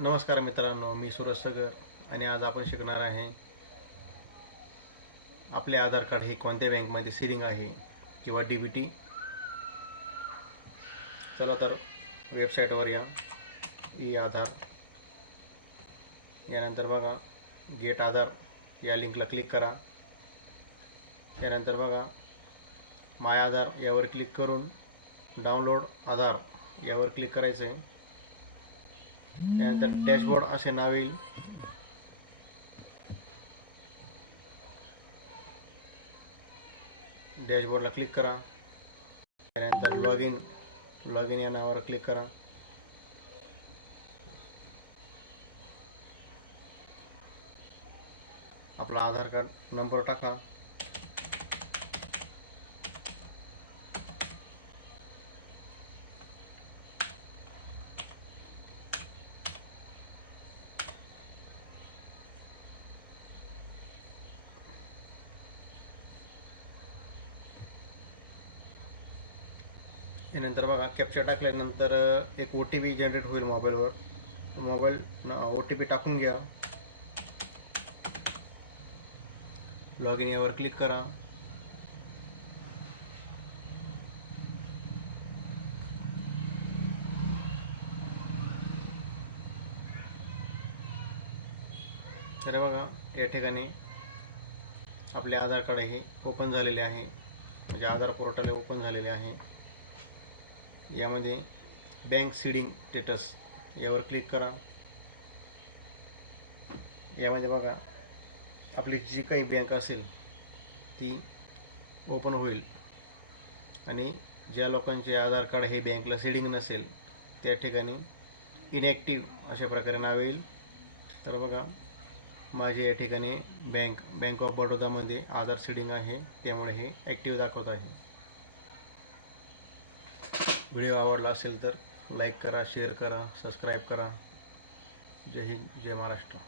नमस्कार मित्रांनो, मी सूरज सगर आणि आज आपण शिकणार आहे आपले आधार कार्ड हे कोणत्या बँकमध्ये सेविंग आहे किंवा DBT. चला तर वेबसाईटवर या. ई आधार यानंतर बघा गेट आधार या लिंकला क्लिक करा. त्यानंतर बघा माय आधार यावर क्लिक करून डाउनलोड आधार यावर क्लिक करायचं आहे. त्यानंतर डॅशबोर्ड असे नाव येईल. डॅशबोर्डला क्लिक करा. त्यानंतर लॉग इन या नावावर क्लिक करा. आपला आधार कार्ड नंबर टाका. यानंतर बघा कॅप्चा टाकल्यानंतर एक OTP जनरेट होईल मोबाईलवर. OTP टाकून घ्या. लॉग इन यावर क्लिक करा. तर बघा या ठिकाणी आपले आधार कार्ड हे ओपन झालेले आहे, म्हणजे आधार पोर्टल ओपन झालेले आहे. यामध्ये बँक सीडिंग स्टेटस यावर क्लिक करा. यामध्ये बघा आपली जी काही बँक असेल ती ओपन होईल आणि ज्या लोकांचे आधार कार्ड हे बँकला सीडिंग नसेल त्या ठिकाणी इनॅक्टिव्ह अशा प्रकारे नाव येईल. तर बघा माझे या ठिकाणी बँक ऑफ बडोदामध्ये आधार सीडिंग आहे, त्यामुळे हे ॲक्टिव्ह दाखवत आहे. व्हिडिओ आवडला असेल तर लाईक करा, शेअर करा, सबस्क्राईब करा. जय हिंद, जय महाराष्ट्र.